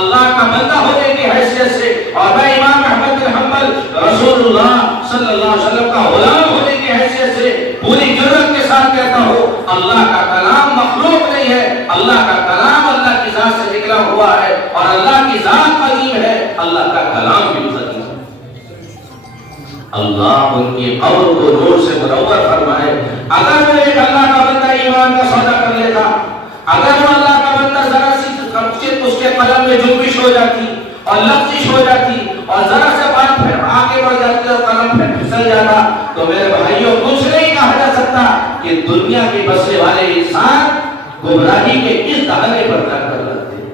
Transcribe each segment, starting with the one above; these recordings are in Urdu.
اللہ کا بندہ ہونے کی حیثیت سے، اور میں امام احمد بن حنبل رسول اللہ صلی اللہ علیہ وسلم کا غلام ہونے کی حیثیت سے پوری جرأت کے ساتھ کہتا ہوں، اللہ کا کلام مخلوق نہیں ہے، اللہ کا کلام اللہ کی ذات سے نکلا ہوا ہے، اور اللہ کی ذات قدیم ہے، اللہ کا کلام بھی قدیم ہے۔ اللہ ان کی قبر کو نور سے منور فرمائے۔ اگر وہ ایک اللہ کا بندہ ایمان کا سودا کر لیتا، اگر وہ اللہ کا بندہ ذرا سی اس کے قلم میں جنبش ہو جاتی اور لفزش ہو جاتی اور ذرا سے بات پھر آگے بڑھ جاتی اور قلم پھر پھسل جاتا، تو میرے بھائیوں کچھ نہیں کہا جا سکتا کہ دنیا کے بسنے والے انسان گمراہی کے اس دہانے پر تک کر لیتے۔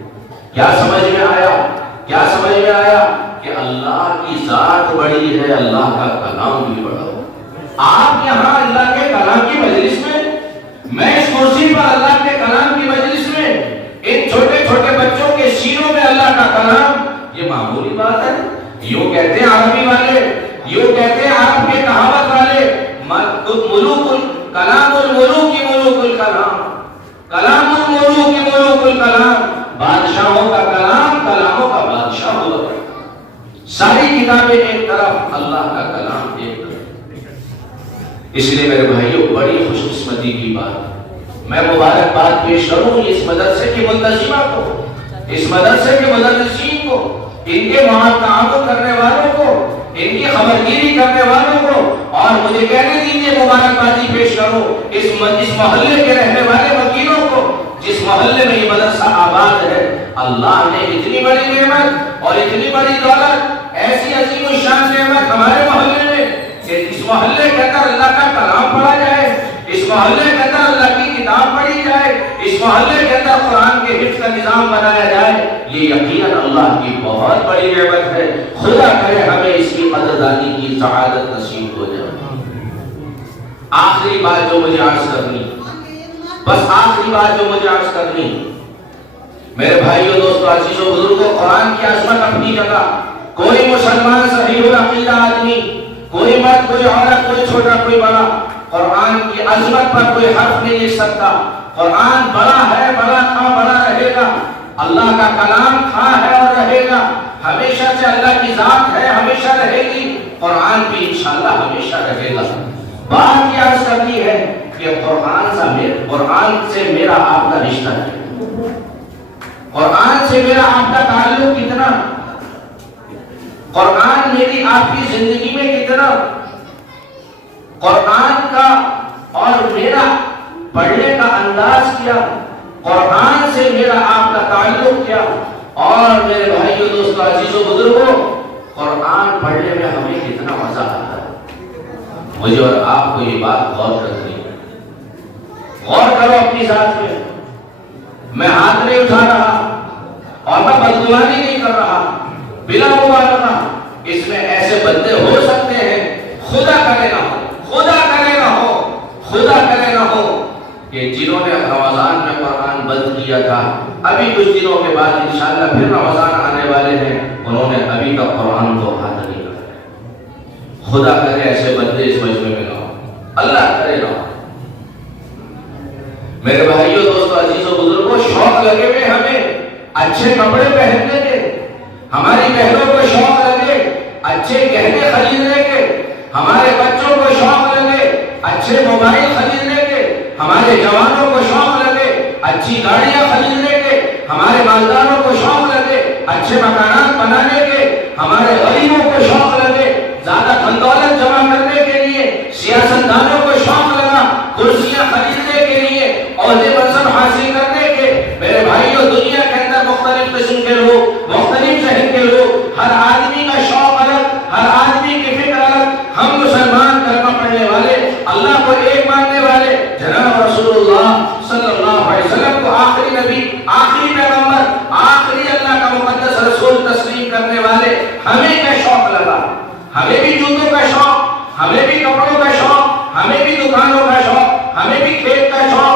کیا سمجھ میں آیا؟ کیا سمجھ میں آیا کہ اللہ کی ذات بڑی ہے، اللہ کا کلام بھی بڑا ہے۔ آپ یہاں اللہ کے کلام کی مجلس میں، میں اس کرسی پر اللہ کے کلام کی مجلس میں، ان چھوٹے چھوٹے بچوں کے سینوں میں اللہ کا کلام، یہ معمولی بات ہے؟ یوں کہتے ہیں عربی والے، یوں کہتے ہیں عرب کے کہاوت والے، ملوک کلام الملوک کی ملوک الکلام، کلام الملوک کی ملوک الکلام، بادشاہوں کا کلام کلاموں کا بادشاہ ہوتا ہے۔ ساری کتابیں ایک طرف، اللہ کا کلام ایک طرف۔ اس لیے میرے بھائیوں بڑی خوش قسمتی کی بات، میں مبارکباد پیش کروں اس مدرسے کی منتظمہ کو، اس مدرسے کے مدرسین کو، ان کے تعاون کرنے والوں کو، ان کی خبرگیری کرنے والوں کو، اور مجھے کہنے دیجیے مبارکبادی پیش کروں اس محلے کے رہنے والے وکیلوں کو، جس محلے میں یہ مدرسہ آباد ہے۔ اللہ نے اتنی بڑی نعمت اور اتنی بڑی دولت، ایسی عظیم الشان نعمت ہمارے محلے میں کہ اس محلے کے اندر اللہ کا کلام پڑھا جائے، اس محلے کے اندر اللہ کی کتاب پڑھی جائے، اس محلے کے اندر قرآن کے حفظ کا نظام بنایا جائے، یہ یقیناً اللہ کی بہت بڑی نعمت ہے۔ خدا کرے ہمیں اس کی قدردانی کی سعادت نصیب ہو جائے۔ آخری بات جو مجھے عرض کرنی، بس آخری بات جو مجھے عرض کرنی، میرے بھائیوں دوستو عزیزو بزرگوں، قرآن کی عظمت اپنی جگہ، کوئی مسلمان صحیح العقیدہ آدمی، کوئی مرد کوئی عورت کوئی چھوٹا کوئی بڑا، قرآن کی عظمت پر کوئی حرف نہیں لکھ سکتا۔ قرآن بڑا ہے، بڑا تھا، بڑا رہے گا۔ اللہ کا کلام تھا ہے اور رہے گا، ہمیشہ سے اللہ کی ذات ہے، ہمیشہ رہے گی، قرآن بھی انشاءاللہ ہمیشہ رہے گا۔ بات یہ عرض کرنی ہے کہ قرآن سے میرا آپ کا رشتہ ہے، قرآن سے میرا آپ کا تعلق کتنا، قرآن میری آپ کی زندگی میں کتنا، قرآن کا اور میرا پڑھنے کا انداز کیا، قرآن سے میرا آپ کا تعلق کیا۔ اور میرے بھائیوں دوستو عزیزو بزرگوں، قرآن پڑھنے میں ہمیں کتنا مزہ آتا ہے۔ مجھے اور آپ کو یہ بات غور کرنی ہے، غور کرو اپنی ذات میں۔ میں ہاتھ نہیں اٹھا رہا اور میں بدگمانی نہیں کر رہا، بلا مبالغہ اس میں ایسے بندے ہو سکتے ہیں، خدا کرے نہ ہو، خدا کرے نہ ہو، خدا کرے نہ ہو، کہ جنہوں نے رمضان میں قرآن بند کیا تھا، ابھی کچھ دنوں کے بعد انشاءاللہ پھر رمضان آنے والے ہیں، انہوں نے ابھی تک قرآن کو ہاتھ نہیں لگایا۔ خدا کرے ایسے بندے اس مجمع میں نہ ہو، اللہ کرے نہ ہو۔ میرے بھائیوں دوستو عزیزو بزرگوں، شوق لگے ہوئے ہمیں اچھے کپڑے پہننے کے، ہماری بہنوں کو شوق لگے اچھے گہنے خریدنے کے، ہمارے بچوں کو شوق لگے اچھے موبائل خریدنے کے، ہمارے جوانوں کو شوق لگے اچھی گاڑیاں خریدنے کے، ہمارے مالداروں کو شوق لگے اچھے مکانات بنانے کے، ہمارے غریبوں کو شوق لگے زیادہ دھن دولت جمع کرنے کے لیے، سیاستدانوں کو شوق لگا کرسیاں خریدنے کے لیے، عہدے منصب حاصل کرنے کے۔ میرے بھائیوں، دنیا کے اندر مختلف قسم کے لوگ، مختلف ذہن کے لوگ، ہر آدمی کا شوق الگ، ہر آدمی کی فکر الگ۔ ہم مسلمان کلمہ پڑھنے والے، اللہ کو ایک ماننے والے، جناب رسول اللہ صلی اللہ علیہ وسلم کو آخری نبی، آخری پیغمبر، آخری اللہ کا مقدس رسول تسلیم کرنے والے، ہمیں کیا شوق لگا؟ ہمیں بھی جوتوں کا شوق، ہمیں بھی کپڑوں کا شوق، ہمیں بھی دکانوں کا شوق، ہمیں بھی کھیت کا شوق،